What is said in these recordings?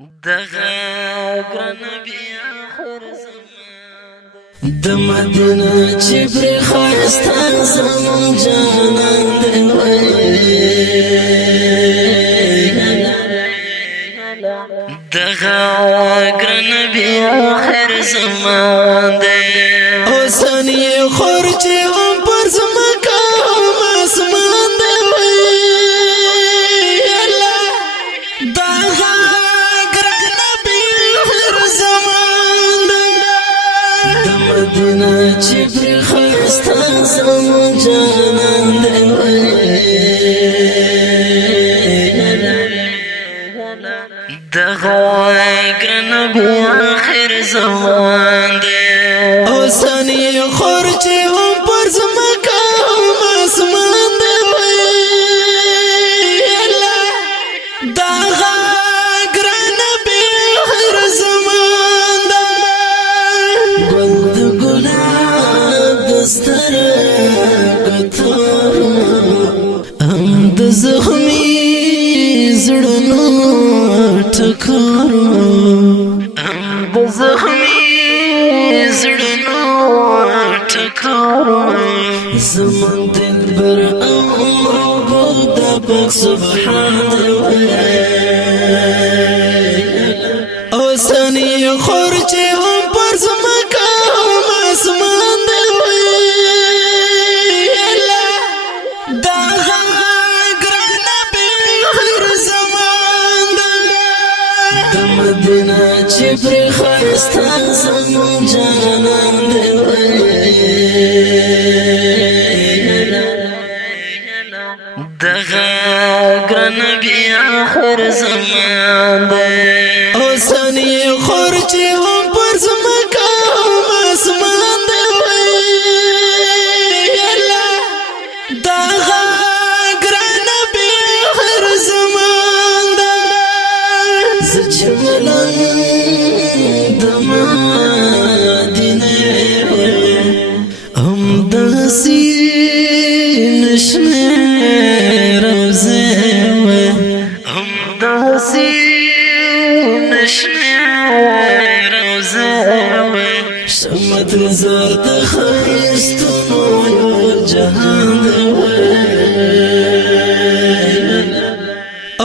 دغه ګران بیا آخر زمان د مدینه چې پر خاستان زمون جانان دی دغه ګران بیا آخر زمان دی اوسنی خور چې هم پر زمکه هم اسمان دی مدینه چې پر خاستان زمون جانان دی دغه ګران بیا آخر زمان دی اوسنی خور چې هم پر زمکه هم اسمان دی دغه ګران بیا آخر زمان دی ګل د ګلاب دستر کتر هم د زخمي زړونو ټکر هم د زخمي زړونو ټکر زمون دلبر او ګل د پاک سبحان اوسنی خور چې هم پر زمکه هم اسمان دی دغه ګران بیا آخر زمان دی د مدینه چې پر خاستان زمون جانان دی دغه ګران بیا آخر زمان دی اوسنی خور چې هم پر زمکه هم اسمان دی دغه ګران بیا آخر زمان دی زه چې ملنګ د مدینې هم داسې نشمې روضې هم داسې نشمې روضې شمت زار د ښایستونو یو جهان دی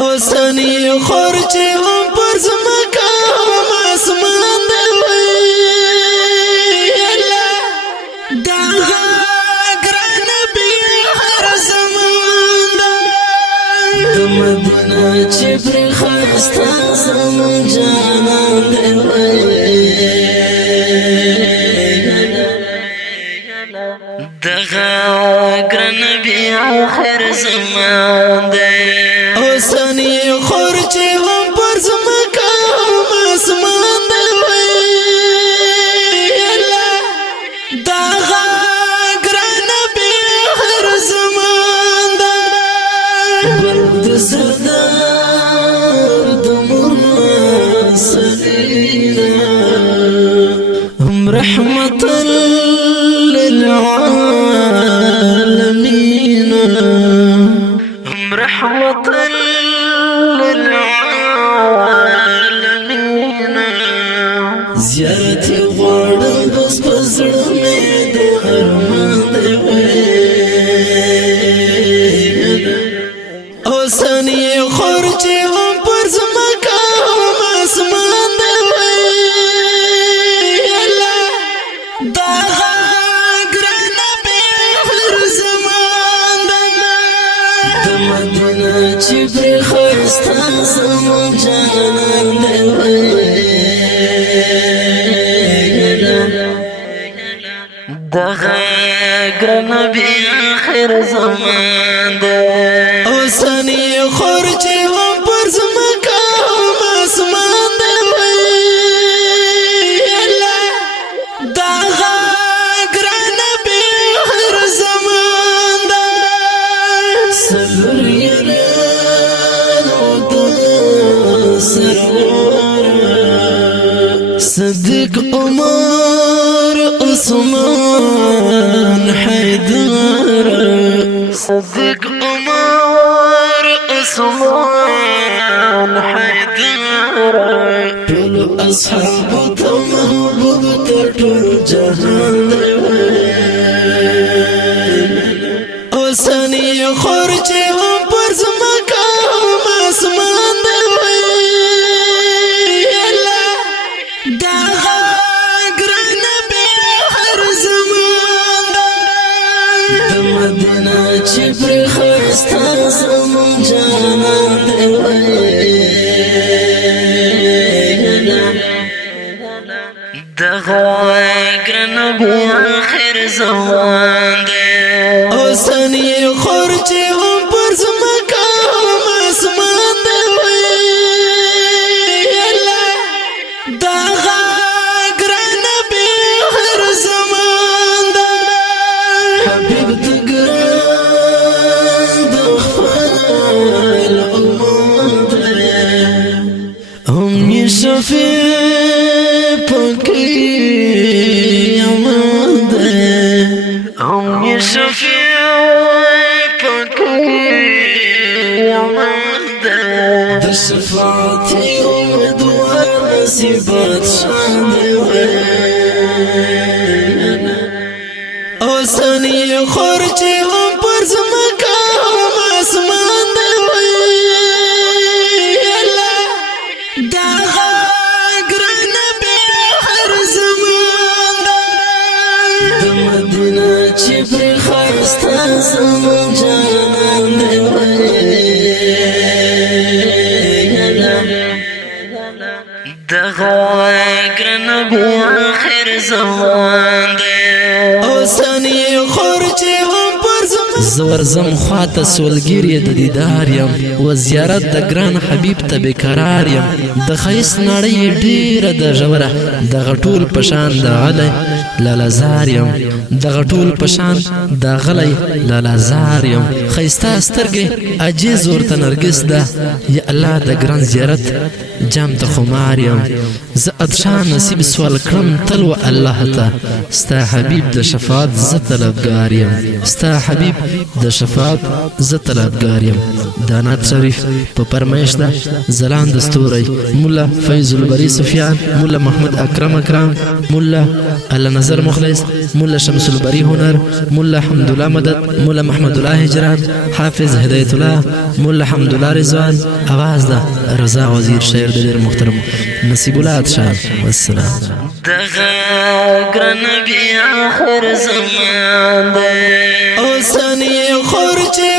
اوسنی خور چې هم پر زمکه هم اسمان دی دغه ګران بیا آخر زمان دی د مدینه چې پر خاستان زمون جانان دی دغه ګران بیا آخر زمان دی اوسنی خور چې هم پر زمکه هم اسمان دی دغه ګران بیا آخر زمان دی ګل د سردار د مرسلینا هم رحمت للعالمين هم رحمة للعالمين زيارتي غواړم بس په زړه مې د ارمان دی اوسنی خور چې هم پر زمکه هم اسمان دی دغه ګران بیا آخر زمان دی د مدینه چې پر خاستان زمون جانان دی دغه ګران بیا آخر زمان دی اوسنی خور چې هم پر زمکه هم اسمان دی دغه ګران بیا آخر زمان دی صبر یارانو د سرور صدیق عمر عثمان حیدر صدیق عمر عثمان حیدر اصحاب ته محبوب تر ټول جهان دی اوسنی خور چې هم پر زمکه هم اسمان دی چې پر خسته زمون جانان دی دغه ګران بیا اخر زمان دی اوسنی خور چې هم پر زمکه هم اسمان دی دغه ګران بیا اخر زمان دی حبیب شفیع پاکی امان دے ہم یہ شفیع پاکی امان دے در شفاعتی امیدوار نصیبات شان دے اوسنی خورچی ہم پر زمکا ہم اسمان دے چې پر خسته زمون جانان دی دغه ګران بیا اخر زمان دی اوسنی خور چې هم پر زورزم خواته سولګری د دیدار یم و زیارت د ګران حبیب ته بیقرار یم د خیس نړۍ ډیره د ژوره د غټول پشان د غلی لالازار یم د غټول پشان د غلی لالازار یم خیستا سترګې عجیز ورته نرګس ده یا الله د ګران زیارت جام ته خمار یم زه ادشان نصیب سوال کړم تل و الله ته ستا حبیب د شفاعت زه طلبګار یم ستا حبیب د شفاعت زه طلبګار یم دانات شریف په فرمایش ده زلان دستوري مولا فیض البری سفیان مولا محمد اکرم مولا الله نظر مخلص مولا شمس البری هنر مولا حمد الله مدد مولا محمد الله هجران حافظ هدایت الله مولا حمد الله رضوان आवाज ده رضا وزیر شاعر د ډیر محترم نصیب الله اتشار والسلام دغه ګران بیا اخر زمان ده اوسنی خور چې